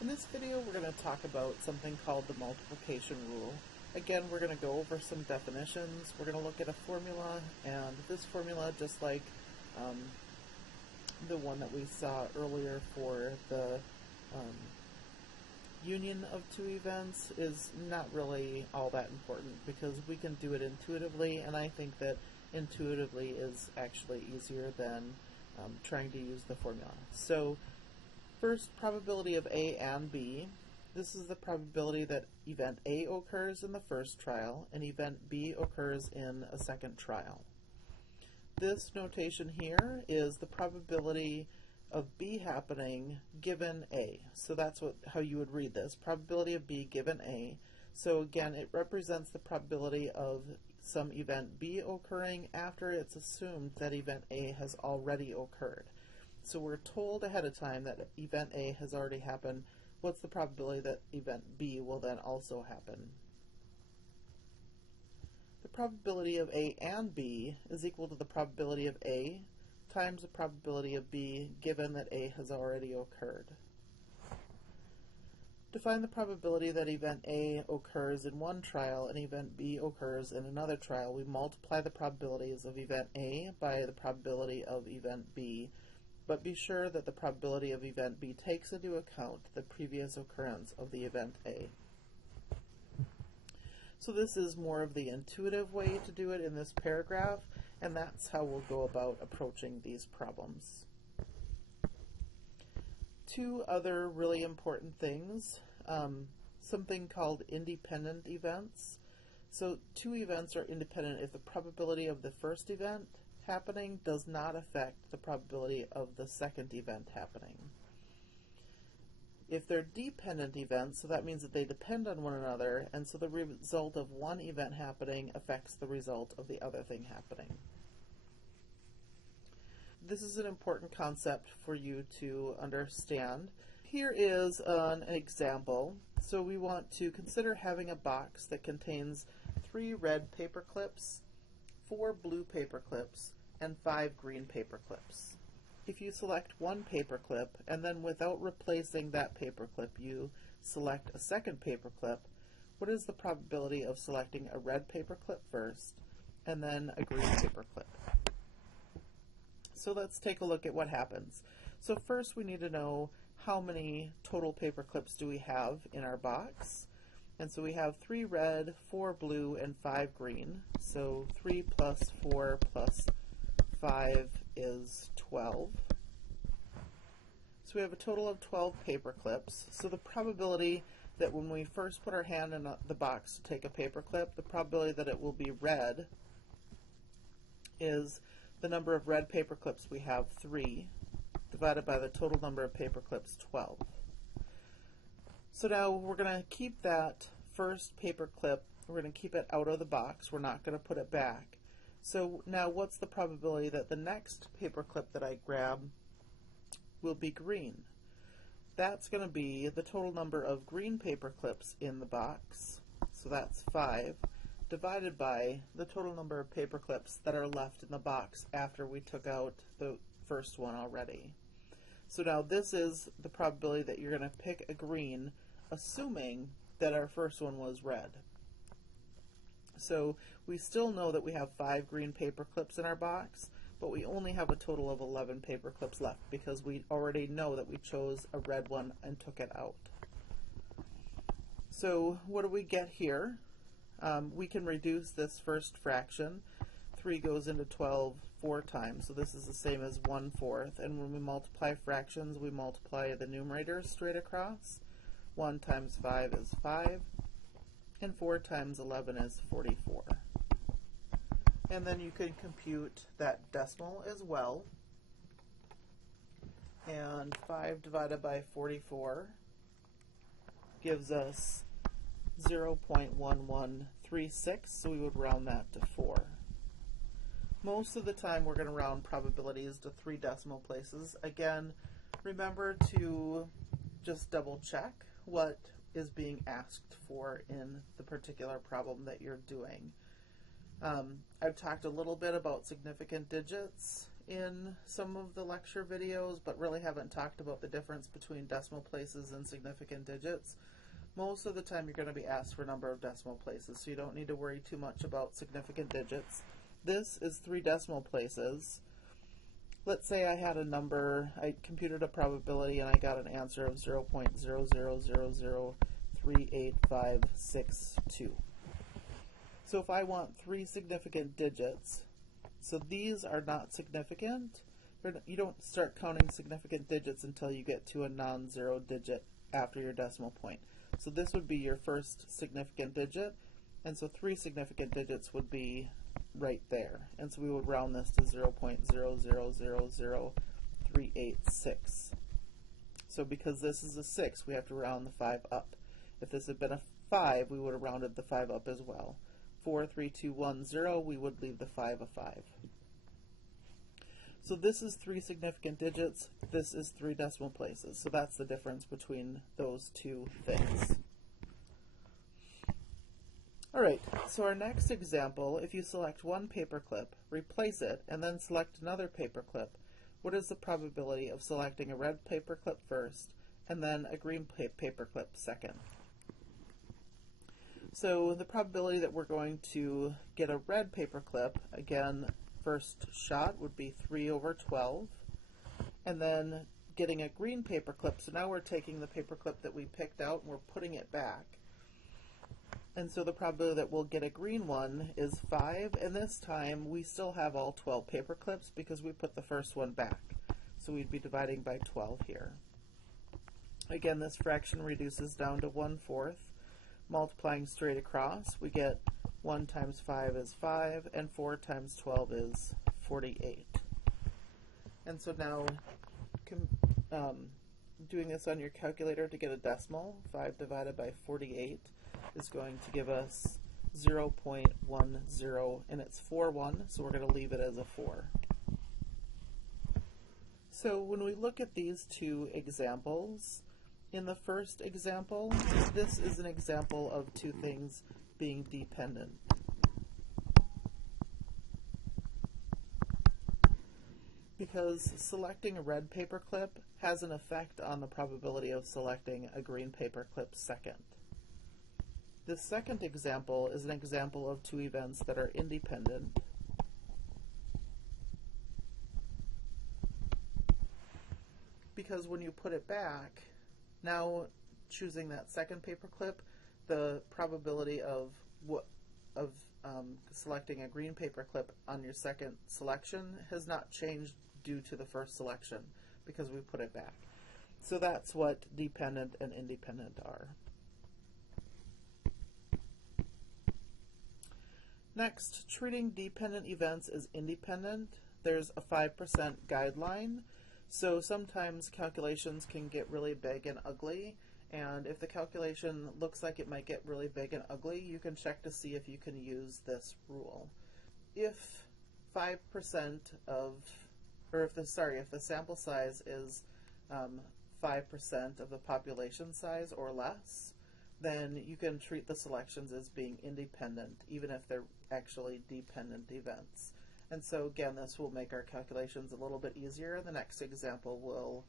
In this video, we're going to talk about something called the multiplication rule. Again, we're going to go over some definitions. We're going to look at a formula, and this formula, just like the one that we saw earlier for the union of two events, is not really all that important because we can do it intuitively, and I think that intuitively is actually easier than trying to use the formula. So first, probability of A and B. This is the probability that event A occurs in the first trial and event B occurs in a second trial. This notation here is the probability of B happening given A. So that's how you would read this. Probability of B given A. So again, it represents the probability of some event B occurring after it's assumed that event A has already occurred. So we're told ahead of time that event A has already happened. What's the probability that event B will then also happen? The probability of A and B is equal to the probability of A times the probability of B given that A has already occurred. To find the probability that event A occurs in one trial and event B occurs in another trial, we multiply the probabilities of event A by the probability of event B, but be sure that the probability of event B takes into account the previous occurrence of the event A. So this is more of the intuitive way to do it in this paragraph, and that's how we'll go about approaching these problems. Two other really important things, something called independent events. So two events are independent if the probability of the first event happening does not affect the probability of the second event happening. If they're dependent events, so that means that they depend on one another, and so the result of one event happening affects the result of the other thing happening. This is an important concept for you to understand. Here is an example. So we want to consider having a box that contains 3 red paper clips, 4 blue paper clips, and 5 green paper clips. If you select one paper clip and then without replacing that paper clip you select a second paper clip, what is the probability of selecting a red paper clip first and then a green paper clip? So let's take a look at what happens. So first we need to know how many total paper clips do we have in our box. And so we have 3 red, 4 blue, and 5 green. So 3 plus 4 plus 5 is 12. So we have a total of 12 paper clips. So the probability that when we first put our hand in the box to take a paper clip, the probability that it will be red is the number of red paper clips we have, 3, divided by the total number of paper clips, 12. So now we're going to keep that first paper clip, we're going to keep it out of the box, we're not going to put it back. So now what's the probability that the next paper clip that I grab will be green? That's going to be the total number of green paper clips in the box, so that's 5, divided by the total number of paper clips that are left in the box after we took out the first one already. So now this is the probability that you're going to pick a green, assuming that our first one was red. So we still know that we have 5 green paper clips in our box, but we only have a total of 11 paper clips left because we already know that we chose a red one and took it out. So what do we get here? We can reduce this first fraction. 3 goes into 12 4 times, so this is the same as 1/4. And when we multiply fractions, we multiply the numerators straight across. 1 times 5 is 5, and 4 times 11 is 44. And then you can compute that decimal as well. And 5 divided by 44 gives us 0.1136, so we would round that to 4. Most of the time we're going to round probabilities to 3 decimal places. Again, remember to just double check what is being asked for in the particular problem that you're doing. I've talked a little bit about significant digits in some of the lecture videos, but really haven't talked about the difference between decimal places and significant digits. Most of the time you're going to be asked for a number of decimal places, so you don't need to worry too much about significant digits. This is 3 decimal places. Let's say I had a number, I computed a probability and I got an answer of 0.0000385662. So if I want 3 significant digits, so these are not significant. You don't start counting significant digits until you get to a non-zero digit after your decimal point. So this would be your first significant digit, and so 3 significant digits would be right there. And so we would round this to 0.0000386. So because this is a 6, we have to round the 5 up. If this had been a 5, we would have rounded the 5 up as well. 4, 3, 2, 1, 0, we would leave the 5 a 5. So this is 3 significant digits, this is 3 decimal places. So that's the difference between those two things. Alright, so our next example, if you select one paperclip, replace it, and then select another paperclip, what is the probability of selecting a red paperclip first, and then a green paperclip second? So the probability that we're going to get a red paperclip, again, first shot would be 3/12, and then getting a green paperclip, so now we're taking the paperclip that we picked out and we're putting it back. And so the probability that we'll get a green one is 5, and this time we still have all 12 paperclips because we put the first one back. So we'd be dividing by 12 here. Again, this fraction reduces down to 1/4. Multiplying straight across, we get 1 times 5 is 5, and 4 times 12 is 48. And so now, doing this on your calculator to get a decimal, 5 divided by 48 is going to give us 0.10, and it's 4/1, so we're going to leave it as a 4. So when we look at these two examples, in the first example, this is an example of two things being dependent. Because selecting a red paperclip has an effect on the probability of selecting a green paperclip second. The second example is an example of two events that are independent. Because when you put it back, now choosing that second paperclip, the probability of selecting a green paperclip on your second selection has not changed due to the first selection because we put it back. So that's what dependent and independent are. Next, treating dependent events as independent, there's a 5% guideline. So sometimes calculations can get really big and ugly, and if the calculation looks like it might get really big and ugly, you can check to see if you can use this rule. If 5% of, or if the sample size is 5% of the population size or less, then you can treat the selections as being independent, even if they're actually dependent events. And so again, this will make our calculations a little bit easier. The next example will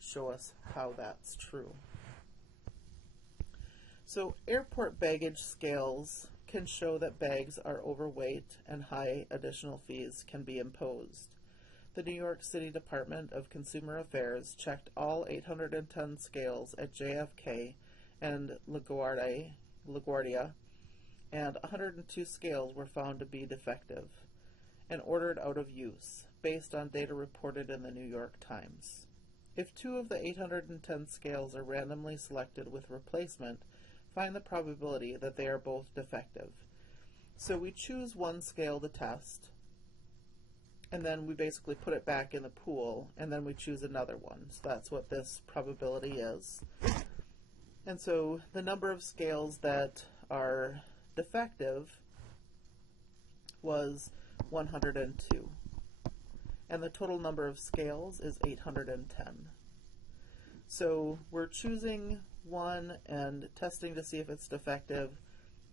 show us how that's true. So airport baggage scales can show that bags are overweight and high additional fees can be imposed. The New York City Department of Consumer Affairs checked all 810 scales at JFK and LaGuardia, and 102 scales were found to be defective and ordered out of use, based on data reported in the New York Times. If 2 of the 810 scales are randomly selected with replacement, find the probability that they are both defective. So we choose one scale to test, and then we basically put it back in the pool, and then we choose another one. So that's what this probability is. And so the number of scales that are defective was 102. And the total number of scales is 810. So we're choosing one and testing to see if it's defective.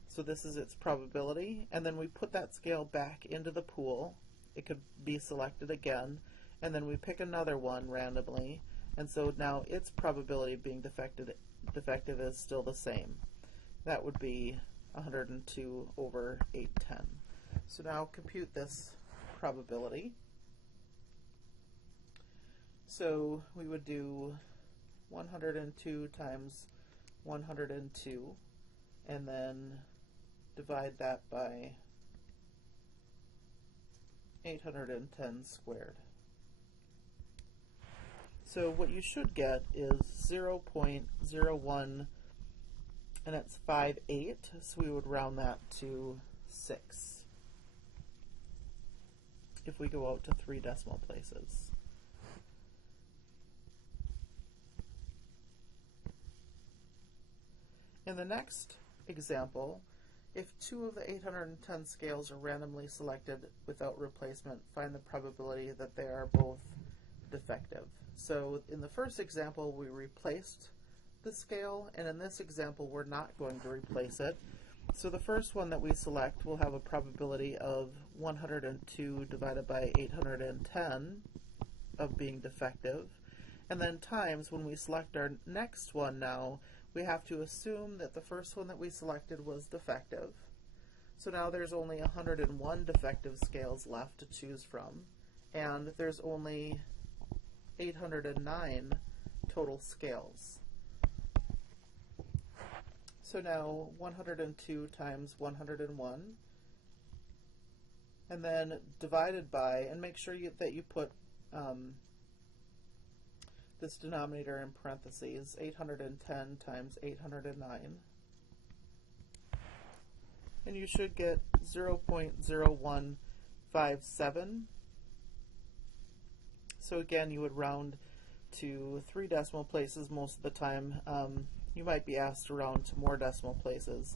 So this is its probability. And then we put that scale back into the pool. it could be selected again, and then we pick another one randomly, and so now its probability of being defective is still the same. That would be 102 over 810. So now compute this probability. So we would do 102 times 102, and then divide that by 810 squared. So what you should get is 0.01, and it's 58, so we would round that to 6 if we go out to 3 decimal places. In the next example, if 2 of the 810 scales are randomly selected without replacement, find the probability that they are both defective. So in the first example, we replaced the scale, and in this example, we're not going to replace it. So the first one that we select will have a probability of 102 divided by 810 of being defective, and then times, when we select our next one now, we have to assume that the first one that we selected was defective. So now there's only 101 defective scales left to choose from, and there's only 809 total scales. So now 102 times 101, and then divided by, and make sure that you put this denominator in parentheses, 810 times 809, and you should get 0.0157. So again, you would round to 3 decimal places most of the time. You might be asked to round to more decimal places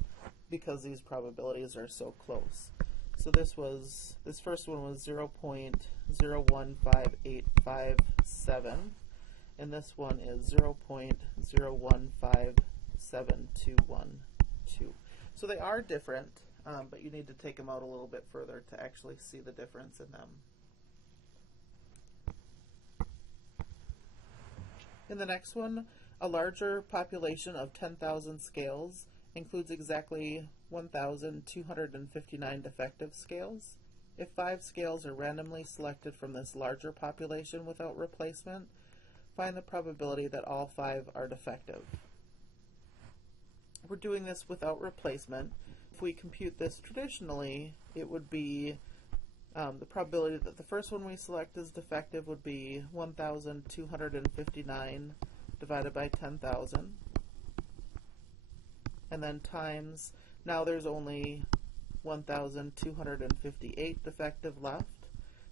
because these probabilities are so close. So this first one was 0.015857, and this one is 0.015721. So they are different, but you need to take them out a little bit further to actually see the difference in them. In the next one, a larger population of 10,000 scales includes exactly 1,259 defective scales. If 5 scales are randomly selected from this larger population without replacement, find the probability that all 5 are defective. We're doing this without replacement. If we compute this traditionally, it would be the probability that the first one we select is defective would be 1,259 divided by 10,000, and then times, now there's only 1,258 defective left,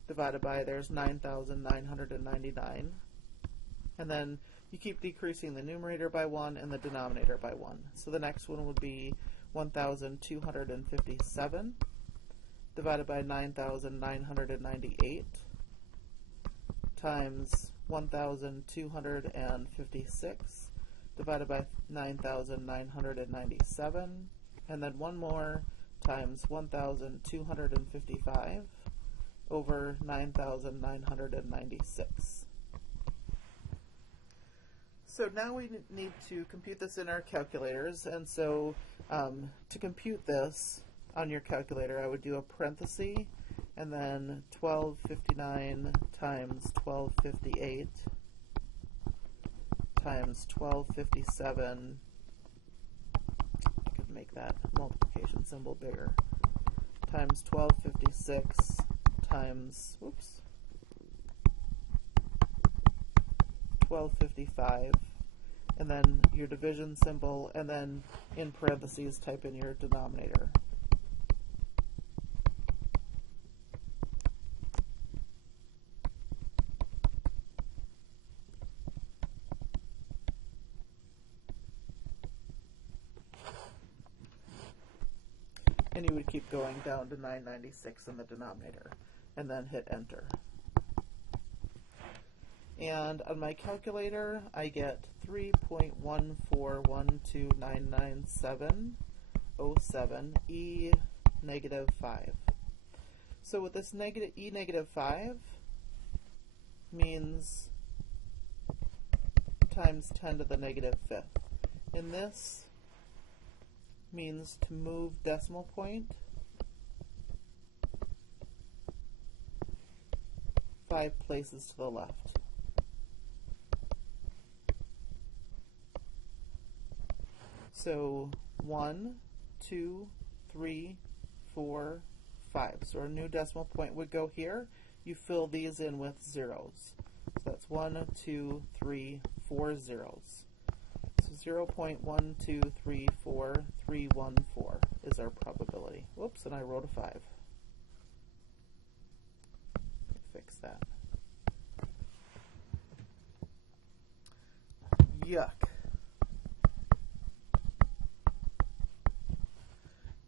divided by, there's 9,999, and then you keep decreasing the numerator by 1 and the denominator by 1. So the next one would be 1,257 divided by 9,998 times 1,256 divided by 9,997, and then one more times 1,255 over 9,996. So now we need to compute this in our calculators, and so to compute this on your calculator, I would do a parenthesis and then 1259 times 1258 times 1257. I could make that multiplication symbol bigger. Times 1256 times, 1255, and then your division symbol, and then in parentheses type in your denominator. And you would keep going down to 996 in the denominator, and then hit enter. And on my calculator, I get 3.141299707 E negative 5. So with this negative e negative 5 means times 10 to the negative 5th. And this means to move decimal point 5 places to the left. So 1, 2, 3, 4, 5. So our new decimal point would go here. You fill these in with zeros. So that's 1, 2, 3, 4 zeros. So 0.1234314 is our probability. Whoops, and I wrote a 5. Let me fix that. Yuck.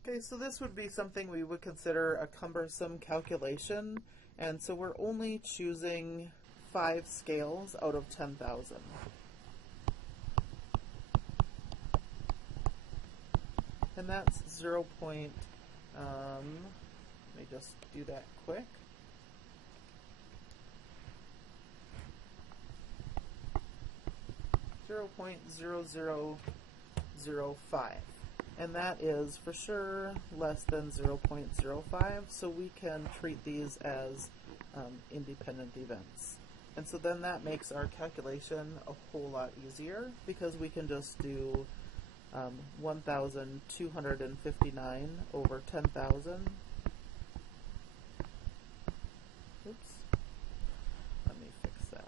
Okay, so this would be something we would consider a cumbersome calculation, and so we're only choosing 5 scales out of 10,000. And that's 0. Let me just do that quick. .0005. And that is for sure less than 0.05, so we can treat these as independent events. And so then that makes our calculation a whole lot easier, because we can just do 1,259 over 10,000. Oops. Let me fix that.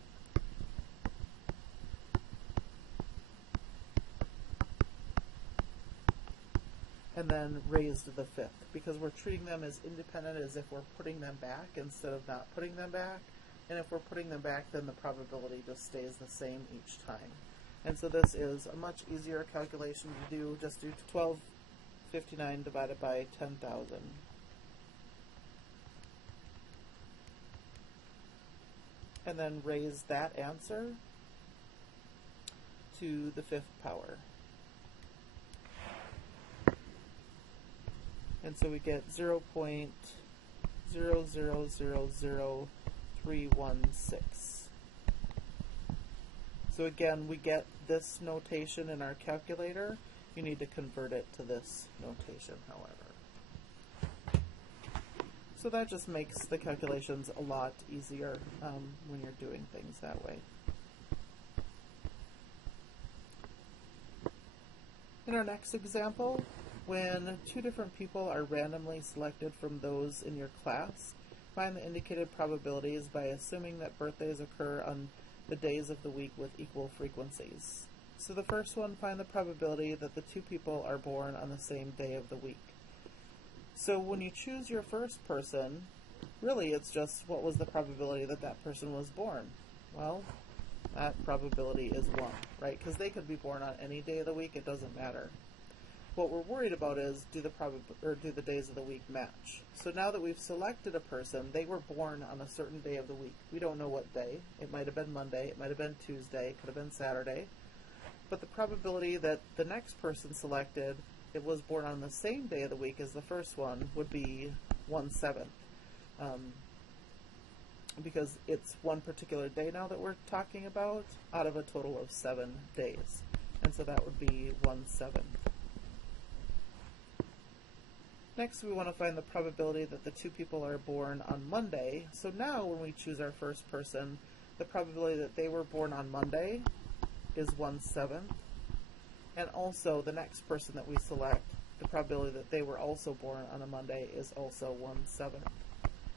And then raised to the 5th, because we're treating them as independent as if we're putting them back instead of not putting them back. And if we're putting them back, then the probability just stays the same each time. And so this is a much easier calculation to do. Just do 1259 divided by 10,000. And then raise that answer to the 5th power. And so we get 0.0000316. So again, we get this notation in our calculator. You need to convert it to this notation, however. So that just makes the calculations a lot easier when you're doing things that way. In our next example, when 2 different people are randomly selected from those in your class, find the indicated probabilities by assuming that birthdays occur on the days of the week with equal frequencies. So the first one, find the probability that the 2 people are born on the same day of the week. So when you choose your first person, really it's just what was the probability that that person was born? Well, that probability is 1, right? Because they could be born on any day of the week, it doesn't matter. What we're worried about is, do the days of the week match? So now that we've selected a person, they were born on a certain day of the week. We don't know what day. It might have been Monday, it might have been Tuesday, it could have been Saturday. But the probability that the next person selected, it was born on the same day of the week as the first one, would be 1/7. Because it's one particular day now that we're talking about, out of a total of 7 days. And so that would be 1/7. Next, we want to find the probability that the 2 people are born on Monday. So now when we choose our first person, the probability that they were born on Monday is 1/7. And also the next person that we select, the probability that they were also born on a Monday is also 1/7.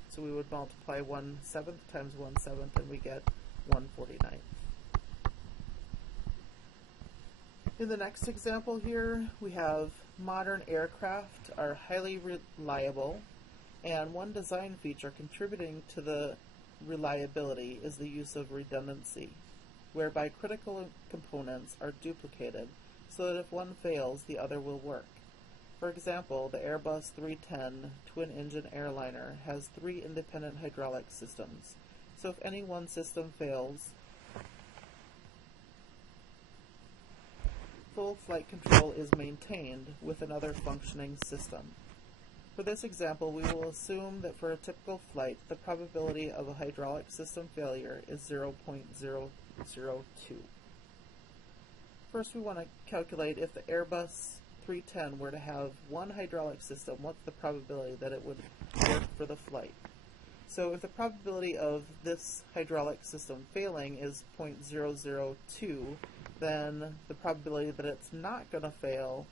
So we would multiply 1/7 times 1/7 and we get 1/49. In the next example here, we have modern aircraft are highly reliable, and one design feature contributing to the reliability is the use of redundancy, whereby critical components are duplicated so that if one fails, the other will work. For example, the Airbus 310 twin-engine airliner has 3 independent hydraulic systems. So if any one system fails, full flight control is maintained with another functioning system. For this example, we will assume that for a typical flight, the probability of a hydraulic system failure is 0.002. First, we want to calculate if the Airbus 310 were to have one hydraulic system, what's the probability that it would work for the flight? So if the probability of this hydraulic system failing is 0.002, then the probability that it's not going to fail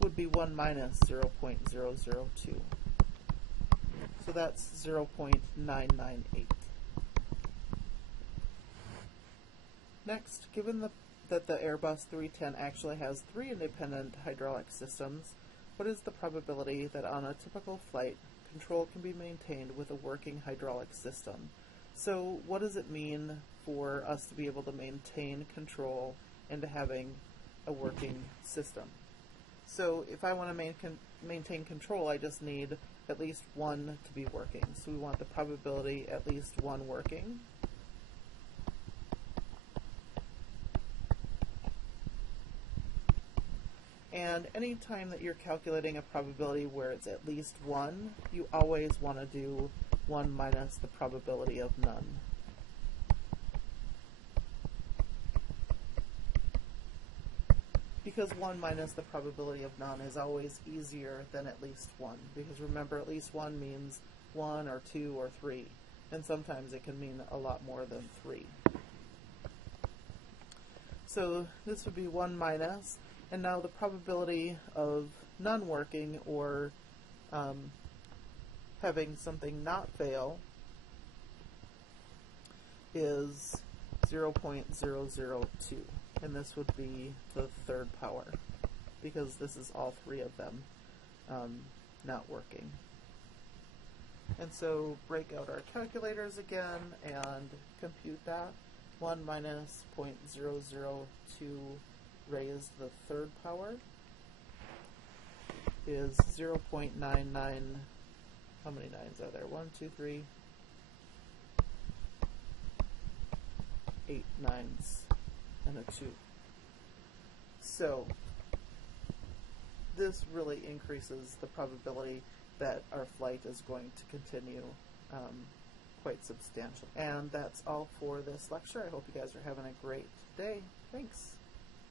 would be 1 minus 0.002. So that's 0.998. Next, given that the Airbus 310 actually has 3 independent hydraulic systems, what is the probability that on a typical flight, control can be maintained with a working hydraulic system? So what does it mean for us to be able to maintain control and to having a working system? So if I want to maintain control, I just need at least one to be working. So we want the probability at least one working. And any time that you're calculating a probability where it's at least 1, you always want to do 1 minus the probability of none. Because 1 minus the probability of none is always easier than at least 1. Because remember, at least 1 means 1 or 2 or 3. And sometimes it can mean a lot more than 3. So this would be 1 minus. And now the probability of none working or having something not fail is 0.002. And this would be the third power because this is all 3 of them not working. And so break out our calculators again and compute that. 1 minus 0.002 raised the third power is 0.99. How many 9s are there? 1, 2, 3, 8 9s and a 2. So this really increases the probability that our flight is going to continue quite substantially. And that's all for this lecture. I hope you guys are having a great day. Thanks.